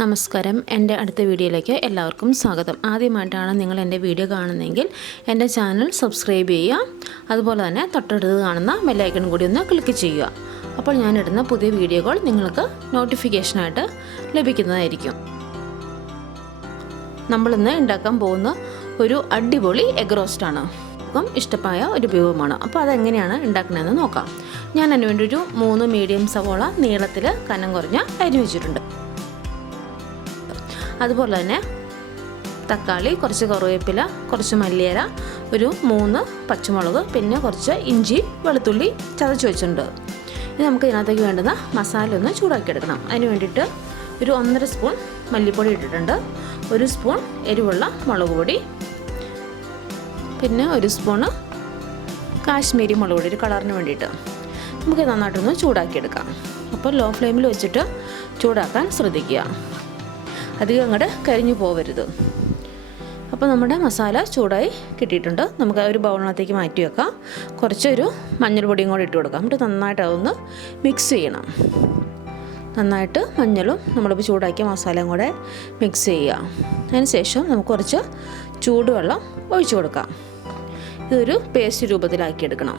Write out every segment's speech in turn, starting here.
നമസ്കാരം. എൻ്റെ അടുത്ത വീഡിയോയിലേക്ക് എല്ലാവർക്കും സ്വാഗതം. ആദ്യമായിട്ടാണ് നിങ്ങൾ എൻ്റെ വീഡിയോ കാണുന്നതെങ്കിൽ എൻ്റെ ചാനൽ സബ്സ്ക്രൈബ് ചെയ്യുക. അതുപോലെ തന്നെ തൊട്ടടുത്ത് കാണുന്ന ബെല്ലൈക്കൺ കൂടി ഒന്ന് ക്ലിക്ക് ചെയ്യുക. അപ്പോൾ ഞാനിടുന്ന പുതിയ വീഡിയോകൾ നിങ്ങൾക്ക് നോട്ടിഫിക്കേഷനായിട്ട് ലഭിക്കുന്നതായിരിക്കും. നമ്മളിന്ന് ഉണ്ടാക്കാൻ പോകുന്ന ഒരു അടിപൊളി എഗ് റോസ്റ്റാണ്. അപ്പം ഇഷ്ടമായ ഒരു വിഭവമാണ്. അപ്പോൾ അതെങ്ങനെയാണ് ഉണ്ടാക്കുന്നതെന്ന് നോക്കാം. ഞാൻ അതിന് വേണ്ടി ഒരു 3 മീഡിയം സവോള നീളത്തിൽ കനം കുറഞ്ഞ അരിഞ്ഞു വെച്ചിട്ടുണ്ട്. അതുപോലെ തന്നെ തക്കാളി, കുറച്ച് കറിവേപ്പില, കുറച്ച് മല്ലിയില, ഒരു 3 പച്ചമുളക്, പിന്നെ കുറച്ച് ഇഞ്ചി വെളുത്തുള്ളി ചതച്ച് വെച്ചിട്ടുണ്ട്. ഇനി നമുക്ക് ഇതിനകത്തേക്ക് വേണ്ടുന്ന മസാല ഒന്ന് ചൂടാക്കിയെടുക്കണം. അതിന് വേണ്ടിയിട്ട് ഒരു 1.5 സ്പൂൺ മല്ലിപ്പൊടി ഇട്ടിട്ടുണ്ട്, 1 സ്പൂൺ എരിവുള്ള മുളക് പൊടി, പിന്നെ 1 സ്പൂണ് കാശ്മീരി മുളക് പൊടി ഒരു കളറിന് വേണ്ടിയിട്ട്. നമുക്ക് നന്നായിട്ടൊന്ന് ചൂടാക്കിയെടുക്കാം. അപ്പോൾ ലോ ഫ്ലെയിമിൽ വെച്ചിട്ട് ചൂടാക്കാൻ ശ്രദ്ധിക്കുക, അധികം അങ്ങോട്ട് കരിഞ്ഞു പോകരുത്. അപ്പോൾ നമ്മുടെ മസാല ചൂടായി കിട്ടിയിട്ടുണ്ട്. നമുക്ക് ഒരു ബൗളിനകത്തേക്ക് മാറ്റി വെക്കാം. കുറച്ചൊരു മഞ്ഞൾപ്പൊടിയും കൂടി ഇട്ട് കൊടുക്കാം. എന്നിട്ട് നന്നായിട്ട് അതൊന്ന് മിക്സ് ചെയ്യണം. നന്നായിട്ട് മഞ്ഞളും നമ്മളിപ്പോൾ ചൂടാക്കിയ മസാലയും കൂടെ മിക്സ് ചെയ്യുക. അതിന് ശേഷം നമുക്ക് കുറച്ച് ചൂടുവെള്ളം ഒഴിച്ചു കൊടുക്കാം. ഇതൊരു പേസ്റ്റ് രൂപത്തിലാക്കിയെടുക്കണം.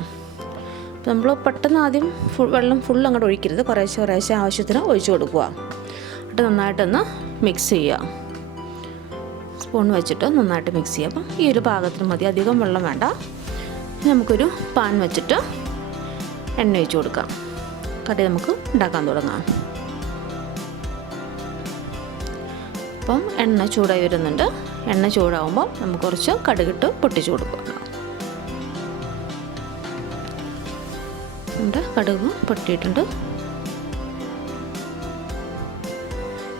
അപ്പോൾ നമ്മൾ പെട്ടെന്ന് ആദ്യം വെള്ളം ഫുൾ അങ്ങോട്ട് ഒഴിക്കരുത്, കുറേശ്ശെ ആവശ്യത്തിന് ഒഴിച്ചു കൊടുക്കുക. എന്നിട്ട് നന്നായിട്ടൊന്ന് മിക്സ് ചെയ്യുക. സ്പൂൺ വെച്ചിട്ട് നന്നായിട്ട് മിക്സ് ചെയ്യുക. അപ്പം ഈ ഒരു പാകത്തിന് മതി, അധികം വെള്ളം വേണ്ട. നമുക്കൊരു പാൻ വെച്ചിട്ട് എണ്ണ ഒഴിച്ച് കൊടുക്കാം. കറി നമുക്ക് ഉണ്ടാക്കാൻ തുടങ്ങാം. അപ്പം എണ്ണ ചൂടായി വരുന്നുണ്ട്. എണ്ണ ചൂടാകുമ്പോൾ നമുക്ക് കുറച്ച് കടുകിട്ട് പൊട്ടിച്ച് കൊടുക്കുക. നമ്മുടെ കടുക് പൊട്ടിയിട്ടുണ്ട്.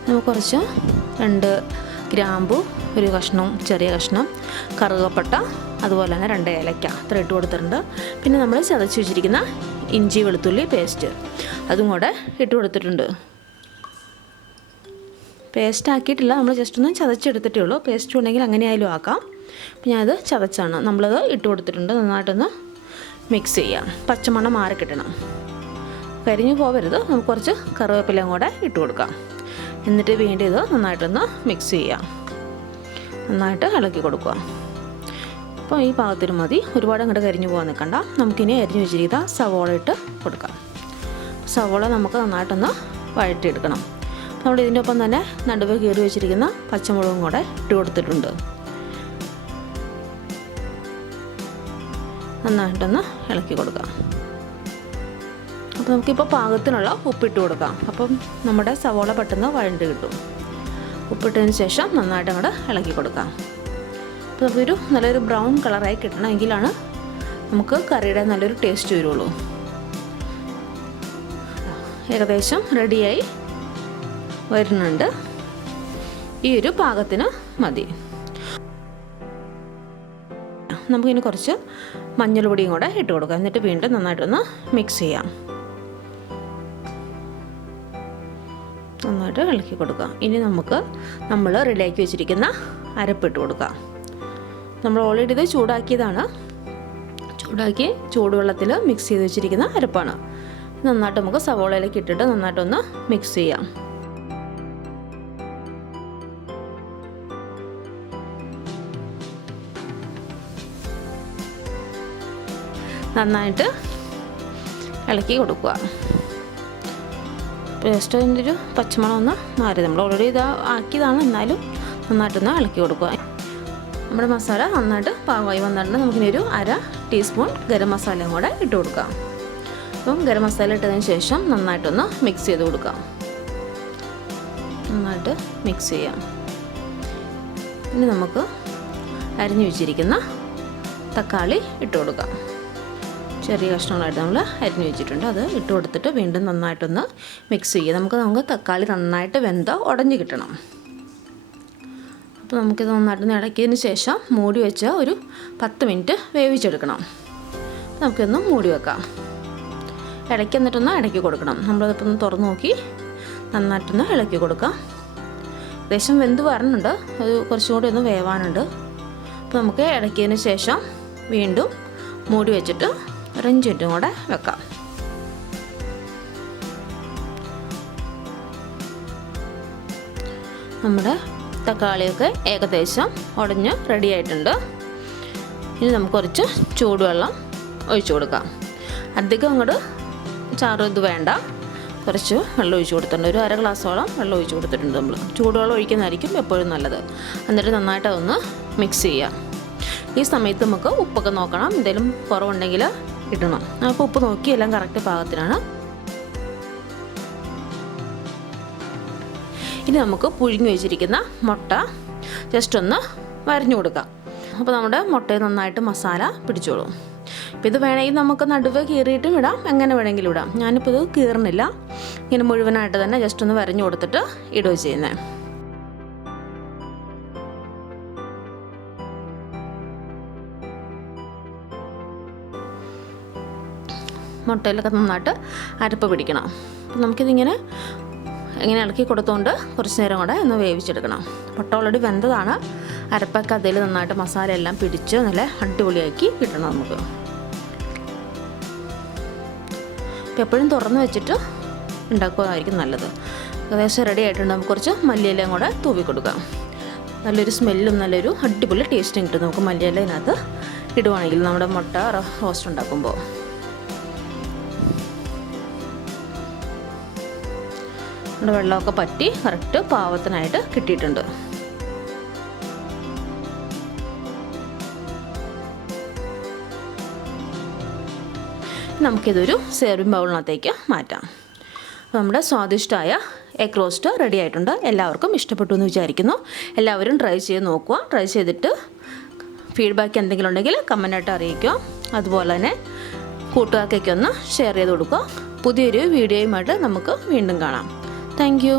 നമുക്ക് കുറച്ച് 2 ഗ്രാമ്പു, ഒരു കഷ്ണം ചെറിയ കഷ്ണം കറുകപ്പട്ട, അതുപോലെ തന്നെ 2 ഏലക്ക അത്ര ഇട്ട് കൊടുത്തിട്ടുണ്ട്. പിന്നെ നമ്മൾ ചതച്ച് വെച്ചിരിക്കുന്ന ഇഞ്ചി വെളുത്തുള്ളി പേസ്റ്റ് അതും കൂടെ ഇട്ട് കൊടുത്തിട്ടുണ്ട്. പേസ്റ്റ് ആക്കിയിട്ടില്ല, നമ്മൾ ജസ്റ്റ് ഒന്ന് ചതച്ചെടുത്തിട്ടേ ഉള്ളൂ. പേസ്റ്റ് ഉണ്ടെങ്കിൽ അങ്ങനെ ആയാലും ആക്കാം. അപ്പോൾ ഞാനത് ചതച്ചാണ്, നമ്മളത് ഇട്ട് കൊടുത്തിട്ടുണ്ട്. നന്നായിട്ടൊന്ന് മിക്സ് ചെയ്യാം. പച്ചമണം മാറി കിട്ടണം, കരിഞ്ഞു പോകരുത്. നമുക്ക് കുറച്ച് കറിവേപ്പിലയും കൂടെ ഇട്ട് കൊടുക്കാം. എന്നിട്ട് വീണ്ടും ഇത് നന്നായിട്ടൊന്ന് മിക്സ് ചെയ്യാം. നന്നായിട്ട് ഇളക്കി കൊടുക്കുക. അപ്പോൾ ഈ പാകത്തിന് മതി, ഒരുപാട് അങ്ങോട്ട് കരിഞ്ഞു പോകാൻ നിൽക്കണ്ട. നമുക്കിനി അരിഞ്ഞു വെച്ചിരിക്കുന്ന സവോള ഇട്ട് കൊടുക്കാം. സവോള നമുക്ക് നന്നായിട്ടൊന്ന് വഴറ്റിയെടുക്കണം. നമ്മൾ ഇതിൻ്റെ ഒപ്പം തന്നെ നടുവ് കീറി വെച്ചിരിക്കുന്ന പച്ചമുളകും കൂടെ ഇട്ട് കൊടുത്തിട്ടുണ്ട്. നന്നായിട്ടൊന്ന് ഇളക്കി കൊടുക്കാം. അപ്പോൾ നമുക്കിപ്പോൾ പാകത്തിനുള്ള ഉപ്പിട്ട് കൊടുക്കാം. അപ്പം നമ്മുടെ സവോള പെട്ടെന്ന് വഴണ്ട് കിട്ടും. ഉപ്പിട്ടതിന് ശേഷം നന്നായിട്ട് അങ്ങോട്ട് ഇളക്കി കൊടുക്കാം. അപ്പോൾ നമുക്കൊരു നല്ലൊരു ബ്രൗൺ കളറായി കിട്ടണം, എങ്കിലാണ് നമുക്ക് കറിയുടെ നല്ലൊരു ടേസ്റ്റ് വരുള്ളൂ. ഏകദേശം റെഡിയായി വരുന്നുണ്ട്. ഈ ഒരു പാകത്തിന് മതി. നമുക്കിനി കുറച്ച് മഞ്ഞൾ പൊടിയും കൂടെ ഇട്ട് കൊടുക്കാം. എന്നിട്ട് വീണ്ടും നന്നായിട്ടൊന്ന് മിക്സ് ചെയ്യാം. നന്നായിട്ട് ഇളക്കി കൊടുക്കാം. ഇനി നമ്മൾ റെഡിയാക്കി വെച്ചിരിക്കുന്ന അരപ്പിട്ട് കൊടുക്കാം. നമ്മൾ ഓൾറെഡി ഇത് ചൂടാക്കിയതാണ്. ചൂടാക്കി ചൂടുവെള്ളത്തിൽ മിക്സ് ചെയ്ത് വെച്ചിരിക്കുന്ന അരപ്പാണ്. നന്നായിട്ട് നമുക്ക് സവോളയിലേക്ക് ഇട്ടിട്ട് നന്നായിട്ടൊന്ന് മിക്സ് ചെയ്യാം. നന്നായിട്ട് ഇളക്കി കൊടുക്കുക. പേസ്റ്റിൻ്റെ ഒരു പച്ചമണം ഒന്ന് മാറി, നമ്മൾ ഓൾറെഡി ഇത് ആക്കിയതാണ്, എന്നാലും നന്നായിട്ടൊന്ന് ഇളക്കി കൊടുക്കുക. നമ്മുടെ മസാല നന്നായിട്ട് പാകമായി വന്നിട്ടുണ്ട്. നമുക്കിനി ഒരു 1/2 ടീസ്പൂൺ ഗരം മസാലയും കൂടെ ഇട്ട് കൊടുക്കാം. അപ്പം ഗരം മസാല ഇട്ടതിന് ശേഷം നന്നായിട്ടൊന്ന് മിക്സ് ചെയ്ത് കൊടുക്കാം. നന്നായിട്ട് മിക്സ് ചെയ്യാം. ഇനി നമുക്ക് അരിഞ്ഞു വെച്ചിരിക്കുന്ന തക്കാളി ഇട്ട് കൊടുക്കാം. ചെറിയ കഷ്ണങ്ങളായിട്ട് നമ്മൾ അരിഞ്ഞു വെച്ചിട്ടുണ്ട്. അത് ഇട്ട് കൊടുത്തിട്ട് വീണ്ടും നന്നായിട്ടൊന്ന് മിക്സ് ചെയ്യുക. നമുക്ക് തക്കാളി നന്നായിട്ട് ഉടഞ്ഞ് കിട്ടണം. അപ്പോൾ നമുക്കിത് നന്നായിട്ടൊന്ന് ഇളക്കിയതിന് ശേഷം മൂടി വെച്ച് ഒരു 10 മിനിറ്റ് വേവിച്ചെടുക്കണം. നമുക്കൊന്ന് മൂടി വെക്കാം. ഇടയ്ക്ക് എന്നിട്ടൊന്ന് ഇളക്കി കൊടുക്കണം. നമ്മളതിപ്പോൾ ഒന്ന് തുറന്ന് നോക്കി നന്നായിട്ടൊന്ന് ഇളക്കി കൊടുക്കാം. ഏകദേശം വെന്ത് വരണുണ്ട്, അത് കുറച്ചും കൂടി ഒന്ന് വേവാനുണ്ട്. അപ്പോൾ നമുക്ക് ഇളക്കിയതിന് ശേഷം വീണ്ടും മൂടി വെച്ചിട്ട് 5 മിനിറ്റും കൂടെ വെക്കാം. നമ്മുടെ തക്കാളിയൊക്കെ ഏകദേശം ഉടഞ്ഞ് റെഡി ആയിട്ടുണ്ട്. ഇനി നമുക്ക് കുറച്ച് ചൂടുവെള്ളം ഒഴിച്ചു കൊടുക്കാം. അധികം അങ്ങോട്ട് ചാറ് ഇത് വേണ്ട, കുറച്ച് വെള്ളം ഒഴിച്ച് കൊടുത്തിട്ടുണ്ട്. ഒരു 1/2 ഗ്ലാസ്സോളം വെള്ളം ഒഴിച്ച് കൊടുത്തിട്ടുണ്ട്. നമ്മൾ ചൂടുവെള്ളം ഒഴിക്കുന്നതായിരിക്കും എപ്പോഴും നല്ലത്. എന്നിട്ട് നന്നായിട്ട് അതൊന്ന് മിക്സ് ചെയ്യാം. ഈ സമയത്ത് നമുക്ക് ഉപ്പൊക്കെ നോക്കണം, എന്തെങ്കിലും കുറവുണ്ടെങ്കിൽ ഇടണം. അപ്പോൾ ഉപ്പ് നോക്കി എല്ലാം കറക്റ്റ് പാകത്തിനാണ്. ഇനി നമുക്ക് പുഴുങ്ങി വെച്ചിരിക്കുന്ന മുട്ട ജസ്റ്റ് ഒന്ന് വരഞ്ഞു കൊടുക്കാം. അപ്പോൾ നമ്മുടെ മുട്ടയിൽ നന്നായിട്ട് മസാല പിടിച്ചോളും. അപ്പോൾ ഇത് വേണമെങ്കിൽ നമുക്ക് നടുവ് കീറിയിട്ടും ഇടാം, എങ്ങനെ വേണമെങ്കിലും ഇടാം. ഞാനിപ്പോൾ ഇത് കീറണില്ല, ഇങ്ങനെ മുഴുവനായിട്ട് തന്നെ ജസ്റ്റ് ഒന്ന് വരഞ്ഞു കൊടുത്തിട്ട് ഇടുക ചെയ്യുന്നത്. മുട്ടയിലൊക്കെ നന്നായിട്ട് അരപ്പ് പിടിക്കണം. അപ്പോൾ നമുക്കിതിങ്ങനെ ഇളക്കി കൊടുത്തുകൊണ്ട് കുറച്ച് നേരം കൂടെ ഒന്ന് വേവിച്ചെടുക്കണം. മുട്ട ഓൾറെഡി വെന്തതാണ്. അരപ്പൊക്കെ അതിൽ നന്നായിട്ട് മസാല എല്ലാം പിടിച്ച് നല്ല അടിപൊളിയാക്കി കിട്ടണം നമുക്ക്. അപ്പോൾ എപ്പോഴും തുറന്ന് വെച്ചിട്ട് ഉണ്ടാക്കുന്നതായിരിക്കും നല്ലത്. ഏകദേശം റെഡി ആയിട്ടുണ്ട്. നമുക്ക് കുറച്ച് മല്ലിയിലയും കൂടെ തൂവി കൊടുക്കാം. നല്ലൊരു സ്മെല്ലും നല്ലൊരു അടിപൊളി ടേസ്റ്റും കിട്ടും നമുക്ക് മല്ലിയില ഇതിനകത്ത് ഇടുവാണെങ്കിൽ നമ്മുടെ മുട്ട റോസ്റ്റ് ഉണ്ടാക്കുമ്പോൾ. നമ്മുടെ വെള്ളമൊക്കെ പറ്റി കറക്റ്റ് പാകത്തിനായിട്ട് കിട്ടിയിട്ടുണ്ട്. നമുക്കിതൊരു സെർവിങ് ബൗളിനകത്തേക്ക് മാറ്റാം. നമ്മുടെ സ്വാദിഷ്ടമായ എഗ് റോസ്റ്റ് റെഡി ആയിട്ടുണ്ട്. എല്ലാവർക്കും ഇഷ്ടപ്പെട്ടു എന്ന് വിചാരിക്കുന്നു. എല്ലാവരും ട്രൈ ചെയ്ത് നോക്കുക. ട്രൈ ചെയ്തിട്ട് ഫീഡ്ബാക്ക് എന്തെങ്കിലും ഉണ്ടെങ്കിൽ കമൻ്റായിട്ട് അറിയിക്കുക. അതുപോലെ തന്നെ കൂട്ടുകാർക്കൊക്കെ ഒന്ന് ഷെയർ ചെയ്ത് കൊടുക്കുക. പുതിയൊരു വീഡിയോയുമായിട്ട് നമുക്ക് വീണ്ടും കാണാം. Thank you.